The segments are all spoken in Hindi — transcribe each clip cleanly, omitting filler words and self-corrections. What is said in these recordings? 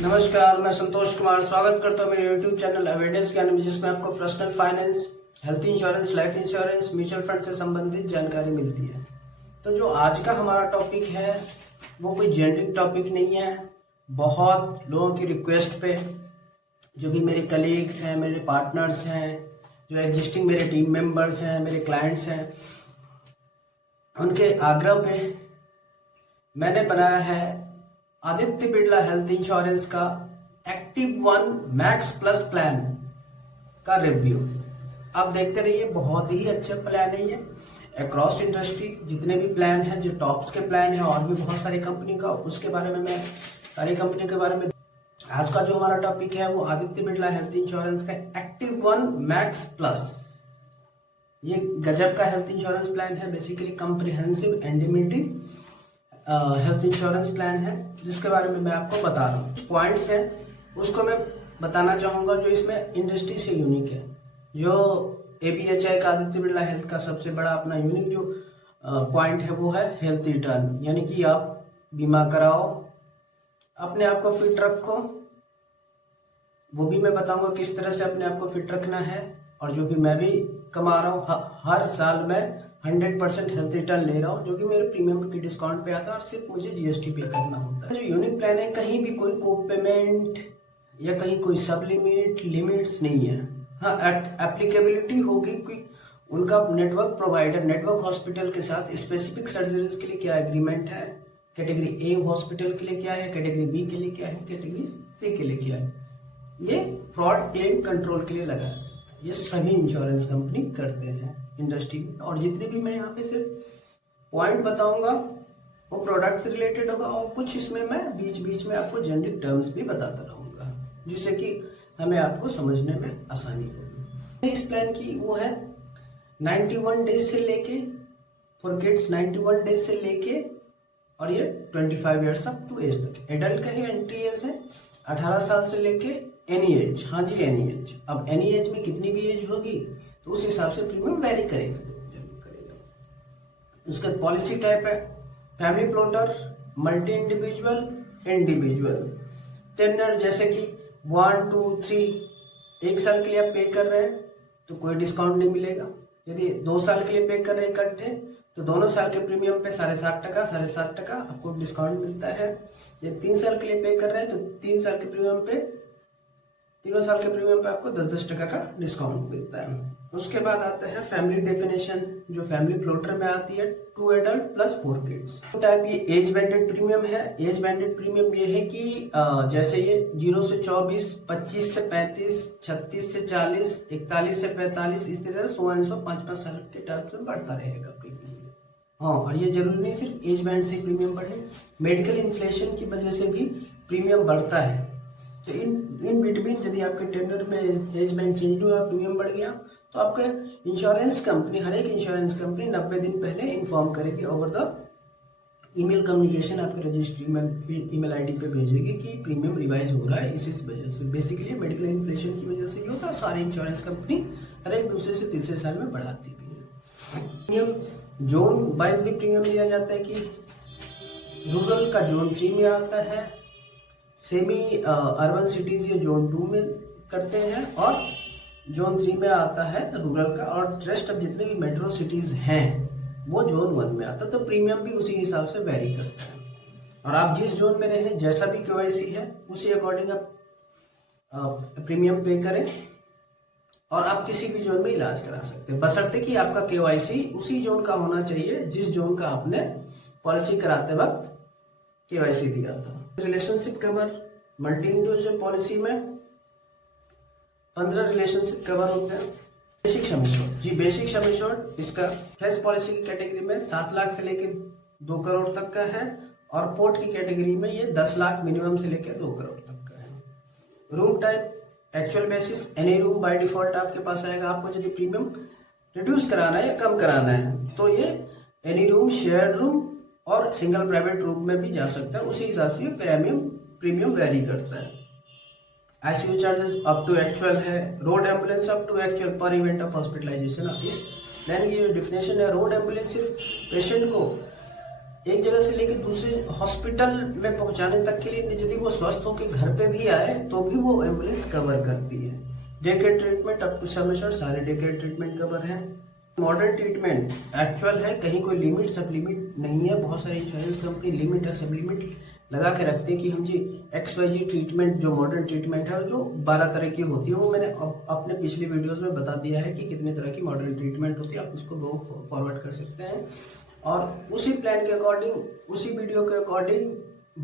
नमस्कार, मैं संतोष कुमार स्वागत करता हूं मेरे YouTube चैनल अवेयरनेस ज्ञान में, जिसमें आपको personal finance, health insurance, life insurance, mutual fund से संबंधित जानकारी मिलती है। तो जो आज का हमारा टॉपिक है वो कोई जेनरिक टॉपिक नहीं है। बहुत लोगों की रिक्वेस्ट पे, जो भी मेरे कलीग्स हैं, मेरे पार्टनर्स हैं, जो एग्जिस्टिंग मेरे टीम मेंबर्स हैं, मेरे क्लाइंट्स हैं, उनके आग्रह पे मैंने बनाया है आदित्य बिरला हेल्थ इंश्योरेंस का active one max plus plan का रिव्यू। आप देखते रहिए, बहुत ही अच्छा प्लान है ये। अक्रॉस इंडस्ट्री जितने भी प्लान हैं, जो टॉप्स के प्लान है और भी बहुत सारी कंपनी का, उसके बारे में मैं सारी कंपनी के बारे में। आज का जो हमारा टॉपिक है वो आदित्य बिरला हेल्थ इंश्योरेंस का एक्टिव वन मैक्स प्लस। ये गजब का हेल्थ इंश्योरेंस प्लान है। Basically comprehensive indemnity health insurance plan है, जिसके बारे में मैं आपको बता रहा हूँ। पॉइंट्स हैं उसको मैं बताना चाहूंगा जो इसमें इंडस्ट्री से यूनिक है। जो ABHI का आदित्य बिरला हेल्थ का सबसे बड़ा अपना यूनिक जो पॉइंट है वो है हेल्थ रिटर्न, यानी कि आप बीमा कराओ, अपने आप को फिट रखो। वो भी मैं बताऊंगा किस तरह से अपने आप को फिट रखना है। और जो भी मैं भी कमा रहा हूँ, हर साल मैं 100% हेल्थ रिटर्न ले रहा हूँ, जो कि मेरे प्रीमियम की डिस्काउंट पे आता है और सिर्फ मुझे GST पे करना होता है। जो यूनिक प्लान है, कहीं भी कोई को पेमेंट या कहीं कोई सब लिमिट्स नहीं है। हाँ, एप्लीकेबिलिटी होगी कि उनका नेटवर्क प्रोवाइडर, नेटवर्क हॉस्पिटल के साथ स्पेसिफिक सर्जरीज के लिए क्या एग्रीमेंट है, कैटेगरी A हॉस्पिटल के लिए क्या है, कैटेगरी B के लिए क्या है, कैटेगरी C के लिए क्या है। ये फ्रॉड क्लेम कंट्रोल के लिए लगा है। ये सभी इंश्योरेंस कंपनी करते हैं इंडस्ट्री में। और जितने भी मैं यहाँ पे सिर्फ पॉइंट बताऊंगा वो प्रोडक्ट से रिलेटेड होगा, और कुछ इसमें मैं बीच बीच में आपको जेनरिक टर्म्स भी बताता रहूंगा, जिससे कि हमें आपको समझने में आसानी होगी। इस प्लान की वो है 91 डेज से लेके फॉर किड्स, 91 डेज से लेके और ये 25 ईयर्स अप टू एज तक। एडल्ट का ही एंट्री एज है 18 साल से लेके एनी एज। हाँ जी, एनी एज। अब एनी एज में कितनी भी एज होगी तो उस हिसाब से प्रीमियम वेरी करेगा। उसका पॉलिसी टाइप है family floater, multi individual, individual. Tenure जैसे कि 1, 2, 3 1 साल के लिए आप पे कर रहे हैं तो कोई डिस्काउंट नहीं मिलेगा। यदि 2 साल के लिए पे कर रहे हैं इकट्ठे तो दोनों साल के प्रीमियम पे 7.5% आपको डिस्काउंट मिलता है। ये 3 साल के लिए पे कर रहे हैं तो 3 साल के प्रीमियम पे, तीनों साल के प्रीमियम पे आपको 10% का डिस्काउंट मिलता है। उसके बाद आता है फैमिली डेफिनेशन, जो फैमिली फ्लोटर में आती है 2 एडल्ट प्लस 4 किड्स। टाइप ये एज बैंडेड प्रीमियम है। एज बैंडेड प्रीमियम ये है कि जैसे ये 0 से 24, 25 से 35, 36 से 40, 41 से 45, इस तरह से 5-5 साल के टाइप से बढ़ता रहेगा प्रीमियम। हाँ, और ये जरूरी नहीं सिर्फ एज बैंड से प्रीमियम बढ़े, मेडिकल इन्फ्लेशन की वजह से भी प्रीमियम बढ़ता है। तो इन बिटवीन यदि आपके टेंडर में एज बैंड चेंज हुआ, प्रीमियम बढ़ गया, तो आपके इंश्योरेंस कंपनी, हर एक इंश्योरेंस कंपनी 90 दिन पहले इन्फॉर्म करेगी ओवर द ईमेल कम्युनिकेशन, आपके रजिस्ट्री में ईमेल ID पे भेजेगी कि प्रीमियम रिवाइज हो रहा है इस वजह से। बेसिकली मेडिकल इन्फ्लेशन की वजह से ये होता है। सारी इंश्योरेंस कंपनी हर एक दूसरे से तीसरे साल में बढ़ाती भी है। प्रीमियम जोन वाइज भी प्रीमियम लिया जाता है कि रूरल का जोन 3 में आता है, सेमी अर्बन सिटीज ये जोन 2 में करते हैं, और जोन 3 में आता है रूरल का, और रेस्ट ऑफ जितने भी मेट्रो सिटीज हैं वो जोन 1 में आता है। तो प्रीमियम भी उसी हिसाब से वेरी करता है। और आप जिस जोन में रहें, जैसा भी KYC है उसी अकॉर्डिंग आप प्रीमियम पे करें, और आप किसी भी जोन में इलाज करा सकते हैं, बशर्ते कि आपका KYC उसी जोन का होना चाहिए जिस जोन का आपने पॉलिसी कराते वक्त KYC दिया था। Relationship cover, multi individual policy में 15 रिलेशनशिप कवर होते हैं। बेसिक सम एश्योर्ड, जी बेसिक सम एश्योर्ड इसका फ्रेश पॉलिसी की कैटेगरी में 7 लाख से लेकर 2 करोड़ तक का है, और पोर्ट की कैटेगरी में ये 10 लाख मिनिमम से लेकर 2 करोड़ तक का है। Room type actual basis, any room by default आपके पास आएगा। आपको यदि प्रीमियम रिड्यूस कराना है या कम कराना है तो ये एनी रूम, शेयर रूम और सिंगल प्राइवेट रूम में भी जा सकता है। उसी हिसाब से प्रीमियम वेरी करता है। ICU charges up to actual है। Road ambulance up to actual per event of hospitalisation. इस प्लान की जो डिफिनेशन है, रोड एम्बुलेंस सिर्फ पेशेंट को एक जगह से लेकर दूसरे हॉस्पिटल में पहुंचाने तक के लिए यदि वो स्वस्थ होकर घर पे भी आए तो भी वो एम्बुलेंस कवर करती है। Day care treatment up to sum assured सारे डे केयर ट्रीटमेंट कवर है। मॉडर्न ट्रीटमेंट एक्चुअल है, कहीं कोई लिमिट सब लिमिट नहीं है। बहुत सारी इंश्योरेंस कंपनी लिमिट और सब लिमिट लगा के रखते हैं कि हम जी XYZ ट्रीटमेंट जो मॉडर्न ट्रीटमेंट है जो 12 तरह की होती है, वो मैंने अपने पिछले वीडियोस में बता दिया है कि कितने तरह की मॉडर्न ट्रीटमेंट होती है। आप उसको गो फॉरवर्ड कर सकते हैं और उसी प्लान के अकॉर्डिंग उसी वीडियो के अकॉर्डिंग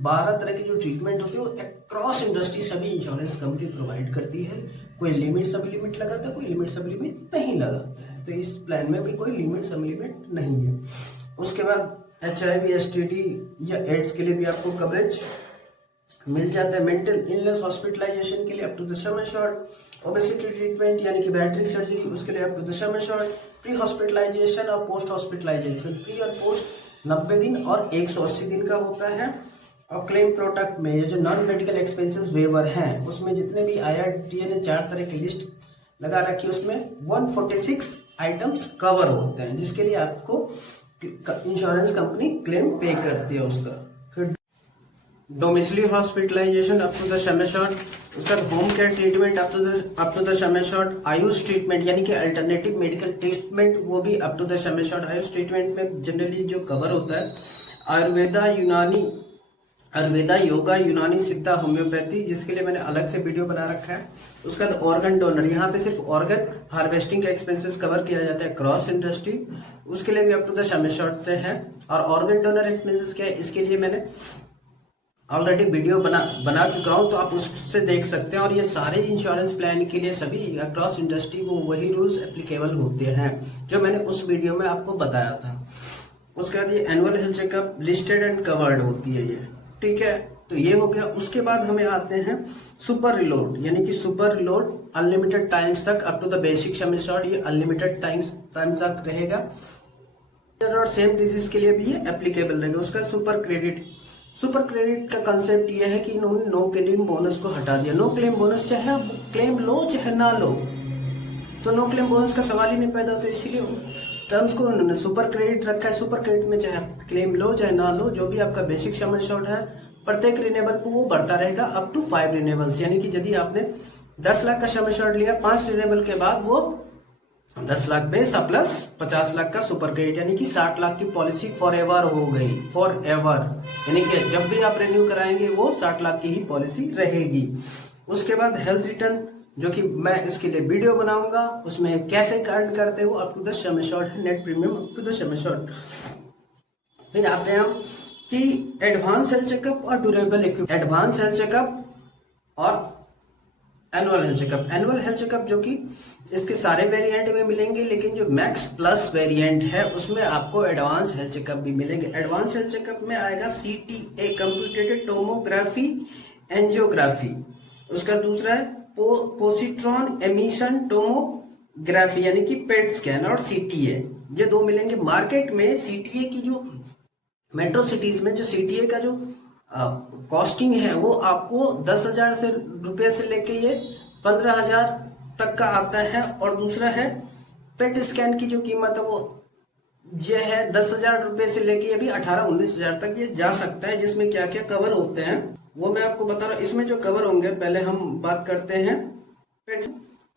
12 तरह की जो ट्रीटमेंट होती है वो अक्रॉस इंडस्ट्री सभी इंश्योरेंस कंपनी प्रोवाइड करती है। कोई लिमिट सब लिमिट लगाता है, कोई लिमिट सब लिमिट नहीं लगाता है। तो इस प्लान में भी कोई लिमिट सब लिमिट नहीं है। उसके बाद HIV STD या एड्स के लिए भी आपको कवरेज मिल जाता है। मेंटल इलनेस हॉस्पिटलाइजेशन के लिए up to the sum assured. Obesity treatment यानी कि बैटरी सर्जरी उसके लिए up to the sum assured. Pre hospitalization और पोस्ट हॉस्पिटलाइजेशन, प्री और पोस्ट 90 दिन और 180 दिन का होता है। और क्लेम प्रोडक्ट में ये जो नॉन मेडिकल एक्सपेंसेस वेवर हैं उसमें जितने भी IRDA ने 4 तरह की लिस्ट लगा रखी है उसमें 146 आइटम्स कवर होते हैं जिसके लिए आपको इंश्योरेंस कंपनी क्लेम पे करती है उसका। फिर domiciliary hospitalisation up to the sum assured, उसका home care treatment up to the sum assured. AYUSH treatment यानी कि अल्टरनेटिव मेडिकल ट्रीटमेंट वो भी up to the sum assured. AYUSH treatment में जनरली जो कवर होता है आयुर्वेदा, योगा, यूनानी, सिद्धा, होम्योपैथी, जिसके लिए मैंने अलग से वीडियो बना रखा है। उसके बाद ऑर्गन डोनर, यहाँ पे सिर्फ ऑर्गन हार्वेस्टिंग का एक्सपेंसेस कवर किया जाता है क्रॉस इंडस्ट्री, उसके लिए भी up to the sum assured से है। और ऑर्गन डोनर एक्सपेंसेस क्या है इसके लिए मैंने ऑलरेडी वीडियो बना चुका हूं, तो आप उससे देख सकते हैं। और ये सारे इंश्योरेंस प्लान के लिए सभी अक्रॉस इंडस्ट्री वो वही रूल्स एप्लीकेबल होते हैं जो मैंने उस वीडियो में आपको बताया था। उसके बाद ये annual health checkup listed and covered होती है ये, ठीक है। तो ये हो गया। उसके बाद हमें आते हैं सुपर रिलोड, यानी कि सुपर रिलोड अनलिमिटेड टाइम्स तक up to the basic sum assured, ये अनलिमिटेड टाइम्स तक रहेगा। और सेम डिजीज के लिए भी ये एप्लीकेबल रहेगा। उसका सुपर क्रेडिट का कंसेप्ट ये है कि इन्होंने नो क्लेम बोनस को हटा दिया। नो क्लेम बोनस चाहे आप क्लेम लो चाहे ना लो, तो नो क्लेम बोनस का सवाल ही नहीं पैदा होता, इसीलिए टर्म्स को उन्होंने सुपर क्रेडिट रखा है। सुपर क्रेडिट में चाहे आप क्लेम लो चाहे ना लो, जो भी आपका बेसिक सम एश्योर्ड है प्रत्येक रिन्यूएबल को वो बढ़ता रहेगा अप टू 5 रिन्यूएबल्स। यानी कि यदि आपने 10 लाख का सम एश्योर्ड लिया, 5 रिन्यूएबल के बाद वो 10 लाख बेस प्लस 50 लाख का सुपर क्रेडिट, यानी कि 60 लाख की पॉलिसी फॉर एवर हो गई। फॉर एवर यानी कि जब भी आप रिन्यू कराएंगे वो 60 लाख की ही पॉलिसी रहेगी। उसके बाद हेल्थ रिटर्न, जो कि मैं इसके लिए वीडियो बनाऊंगा, उसमें कैसे अर्न करते हो up to the sum assured है, net premium up to the sum assured. फिर आते हैं हम कि एडवांस हेल्थ चेकअप और durable equipment. Advance health checkup और annual health checkup. Annual health checkup जो कि इसके सारे वेरिएंट में मिलेंगे, लेकिन जो मैक्स प्लस वेरिएंट है उसमें आपको एडवांस हेल्थ चेकअप भी मिलेंगे। एडवांस हेल्थ चेकअप में आएगा CTA कंप्यूटेड टोमोग्राफी एंजियोग्राफी। उसका दूसरा है पोसिट्रॉन एमिशन टोमोग्राफी यानी कि पेट स्कैन और CTA, ये 2 मिलेंगे। मार्केट में CTA की जो मेट्रो सिटीज में जो CTA का जो कॉस्टिंग है वो आपको 10,000 रुपये से लेके ये 15,000 तक का आता है। और दूसरा है पेट स्कैन की जो कीमत है वो ये है 10,000 रुपये से लेके ये भी 18-19,000 तक ये जा सकता है। जिसमें क्या क्या कवर होते हैं वो मैं आपको बता रहा हूँ। इसमें जो कवर होंगे पहले हम बात करते हैं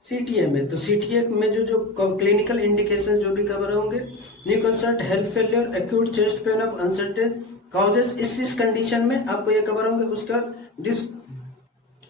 CTA में। तो CTA में जो क्लिनिकल इंडिकेशन जो भी कवर होंगे, new concert, health failure, acute chest pain of uncertain causes, इस कंडीशन में आपको ये कवर होंगे। उसके बाद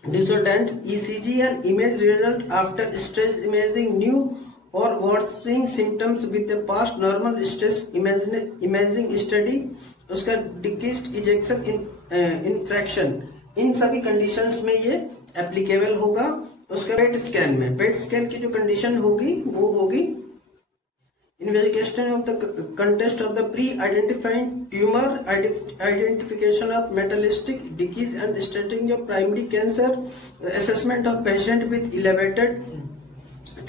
discordant ECG and image result after stress imaging new और worsening symptoms with a past normal stress imaging study. उसका डिक्रीज्ड इजेक्शन इन्फ्रैक्शन, इन सभी कंडीशंस में ये एप्लीकेबल होगा। उसके पेट स्कैन में, पेट स्कैन की जो कंडीशन होगी वो होगी investigation of the contest of the pre identified tumour, identification of metastatic disease and staging of primary cancer, assessment of patient with elevated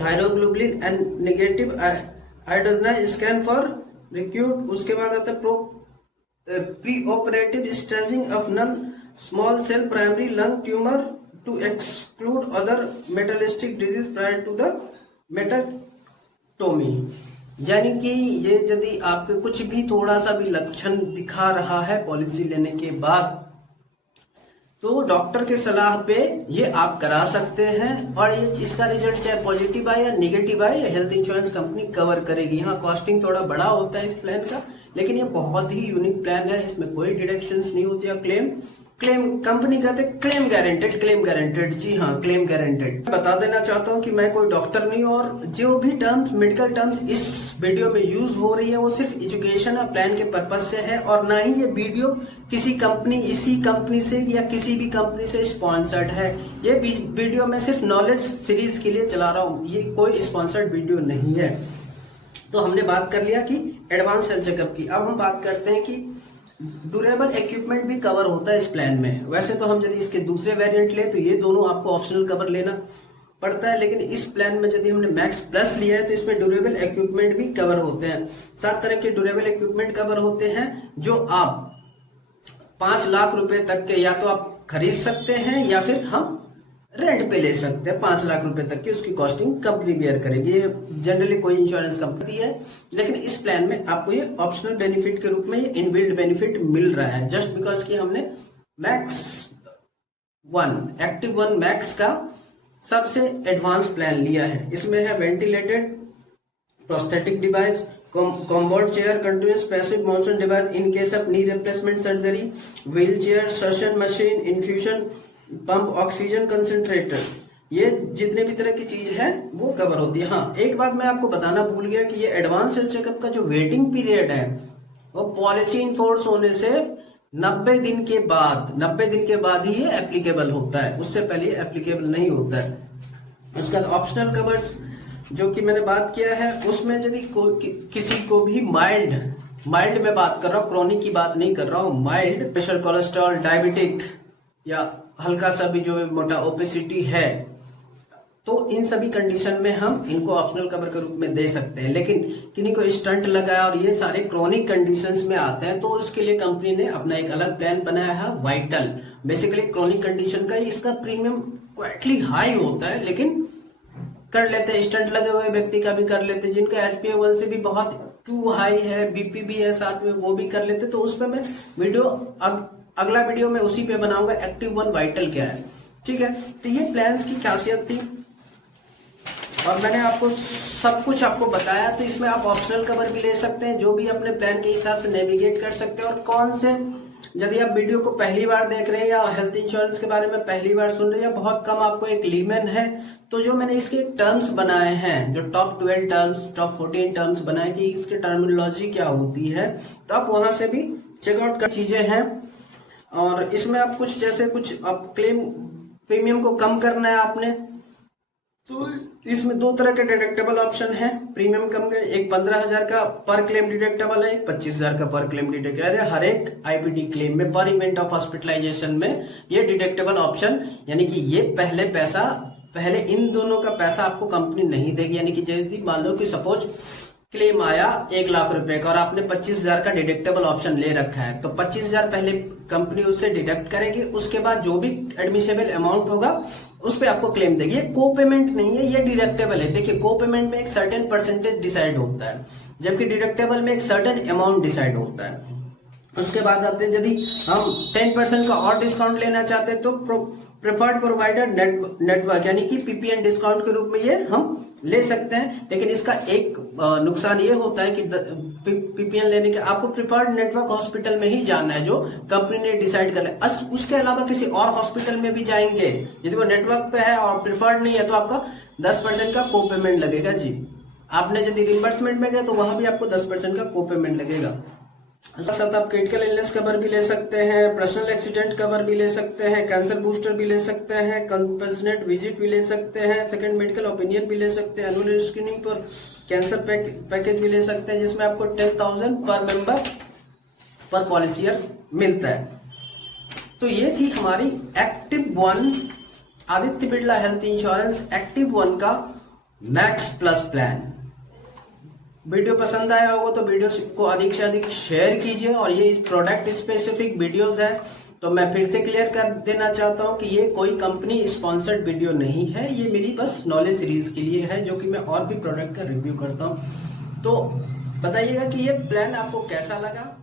thyroglobulin and negative iodine scan for recruit. उसके बाद आता है pre operative staging of non small cell primary lung tumour to exclude other metallistic disease prior to the metectomy। यानी कि ये यदि आपके कुछ भी थोड़ा सा भी लक्षण दिखा रहा है पॉलिसी लेने के बाद, तो डॉक्टर के सलाह पे ये आप करा सकते हैं। और ये इसका रिजल्ट चाहे पॉजिटिव आए या निगेटिव आए, हेल्थ इंश्योरेंस कंपनी कवर करेगी। हाँ, कॉस्टिंग थोड़ा बड़ा होता है इस प्लान का, लेकिन ये बहुत ही यूनिक प्लान है। इसमें कोई डिडक्शंस नहीं होती। क्लेम कंपनी कहते क्लेम गारंटेड। जी हाँ, क्लेम गारंटेड। बता देना चाहता हूँ कि मैं कोई डॉक्टर नहीं, और जो भी टर्म्स, मेडिकल टर्म्स इस वीडियो में यूज हो रही है वो सिर्फ एजुकेशन और प्लान के पर्पज से है, और ना ही ये वीडियो किसी कंपनी, इसी कंपनी से या किसी भी कंपनी से स्पॉन्सर्ड है। ये वीडियो मैं सिर्फ नॉलेज सीरीज के लिए चला रहा हूँ, ये कोई स्पॉन्सर्ड वीडियो नहीं है। तो हमने बात कर लिया कि एडवांस हेल्थ चेकअप की। अब हम बात करते हैं कि ड्यूरेबल इक्विपमेंट भी कवर होता है इस प्लान में। वैसे तो हम यदि इसके दूसरे वेरिएंट ले तो ये दोनों आपको ऑप्शनल कवर लेना पड़ता है, लेकिन इस प्लान में यदि हमने मैक्स प्लस लिया है तो इसमें ड्यूरेबल इक्विपमेंट भी कवर होते हैं। 7 तरह के ड्यूरेबल इक्विपमेंट कवर होते हैं, जो आप 5 लाख रुपए तक के या तो आप खरीद सकते हैं या फिर हम रेंट पे ले सकते हैं। 5 लाख रुपए तक की उसकी कॉस्टिंग कंपनी बेयर करेगी। ये जनरली कोई इंश्योरेंस कंपनी है, लेकिन इस प्लान में आपको ये ऑप्शनल बेनिफिट के रूप में ये इनबिल्ड बेनिफिट मिल रहा है, जस्ट बिकॉज कि हमने मैक्स 1 एक्टिव 1 मैक्स का सबसे एडवांस प्लान लिया है। इसमें है ventilated prosthetic device, commode chair, continuous passive motion device in case of knee replacement surgery, wheel chair, suction machine, infusion pump, oxygen concentrator, ये जितने भी तरह की चीज है वो कवर होती है। हाँ, एक बात मैं आपको बताना भूल गया कि ये एडवांस हेल्थ चेकअप का जो वेटिंग पीरियड है वो पॉलिसी इनफोर्स होने से 90 दिन के बाद ही ये एप्लीकेबल होता है, उससे पहले एप्लीकेबल नहीं होता है। उसका ऑप्शनल कवर्स जो कि मैंने बात किया है, उसमें यदि किसी को भी माइल्ड में बात कर रहा हूँ, क्रोनिक की बात नहीं कर रहा हूँ, माइल्ड प्रेशर, कोलेस्ट्रॉल, डायबिटिक या हल्का सा भी जो मोटा ओबेसिटी है, तो इन सभी कंडीशन में हम इनको ऑप्शनल कवर के रूप में दे सकते हैं। लेकिन किन्हीं को स्टंट लगाया और ये सारे क्रोनिक कंडीशंस में आते हैं, तो उसके लिए कंपनी ने अपना एक अलग प्लान बनाया है, वाइटल। बेसिकली क्रोनिक कंडीशन का इसका प्रीमियम क्वाइटली हाई होता है, लेकिन कर लेते हैं, स्टंट लगे हुए व्यक्ति का भी कर लेते हैं, जिनका HbA1c से भी बहुत टू हाई है, BP भी है साथ में, वो भी कर लेते। तो उस पर मैं अगला वीडियो में उसी पे बनाऊंगा, एक्टिव 1 वाइटल क्या है। ठीक है, तो ये प्लान्स की खासियत थी और मैंने आपको सब कुछ आपको बताया। तो इसमें आप ऑप्शनल कवर भी ले सकते हैं, जो भी अपने प्लान के हिसाब से नेविगेट कर सकते हैं। और कौन से, यदि आप वीडियो को पहली बार देख रहे हैं या हेल्थ इंश्योरेंस के बारे में पहली बार सुन रहे हैं, बहुत कम आपको एक लीमेन है, तो जो मैंने इसके टर्म्स बनाए हैं, जो टॉप 12 टर्म्स, टॉप 14 टर्म्स बनाए कि इसकी टर्मिनोलॉजी क्या होती है, तो आप वहां से भी चेकआउट कर चीजें हैं। और इसमें आप कुछ जैसे कुछ आप क्लेम प्रीमियम को कम करना है आपने, तो इसमें 2 तरह के डिडक्टेबल ऑप्शन है प्रीमियम कम के। एक 15,000 का पर क्लेम डिडक्टेबल है, एक 25,000 का पर क्लेम डिडक्टेबल है। हर एक IPD क्लेम में पर इवेंट ऑफ हॉस्पिटलाइजेशन में ये डिडक्टेबल ऑप्शन, यानी कि ये पहले इन दोनों का पैसा आपको कंपनी नहीं देगी। यानी कि यदि मान लो कि सपोज क्लेम आया 1 लाख रुपए का और आपने 25,000 का डिडक्टेबल ऑप्शन ले रखा है, तो 25,000 पहले कंपनी उससे डिडक्ट करेगी, उसके बाद जो भी एडमिसेबल अमाउंट होगा उस पे आपको क्लेम देगी। ये को पेमेंट नहीं है, ये डिडक्टेबल है। देखिए, को पेमेंट में एक सर्टेन परसेंटेज डिसाइड होता है, जबकि डिडक्टेबल में एक सर्टेन अमाउंट डिसाइड होता है। उसके बाद आते हैं, यदि हम 10% का और डिस्काउंट लेना चाहते हैं तो प्रेफर्ड प्रोवाइडर नेटवर्क यानी कि PPN डिस्काउंट के रूप में ये हम ले सकते हैं। लेकिन इसका एक नुकसान ये होता है कि PPN लेने के आपको प्रिफर्ड नेटवर्क हॉस्पिटल में ही जाना है, जो कंपनी ने डिसाइड कर लिया। उसके अलावा किसी और हॉस्पिटल में भी जाएंगे, यदि वो नेटवर्क पे है और प्रिफर्ड नहीं है, तो आपका 10% का को पेमेंट लगेगा जी। आपने यदि रिम्बर्समेंट में गए तो वहां भी आपको 10% का को पेमेंट लगेगा। साथ आप क्रिटिकल इलनेस कवर भी ले सकते हैं, पर्सनल एक्सीडेंट कवर भी ले सकते हैं, कैंसर बूस्टर भी ले सकते हैं, कंपैशनेट विजिट भी ले सकते हैं, सेकंड मेडिकल ओपिनियन भी ले सकते हैं, एनुअल स्क्रीनिंग पर कैंसर पैकेज भी ले सकते हैं, जिसमें आपको 10,000 पर मेंबर पर पॉलिसी ईयर मिलता है। तो ये थी हमारी active 1 Aditya Birla health insurance active 1 का मैक्स प्लस प्लान। वीडियो पसंद आया होगा तो वीडियो को अधिक से अधिक शेयर कीजिए। और ये प्रोडक्ट स्पेसिफिक वीडियोस है, तो मैं फिर से क्लियर कर देना चाहता हूं कि ये कोई कंपनी स्पॉन्सर्ड वीडियो नहीं है, ये मेरी बस नॉलेज सीरीज के लिए है, जो कि मैं और भी प्रोडक्ट का रिव्यू करता हूं। तो बताइएगा कि ये प्लान आपको कैसा लगा।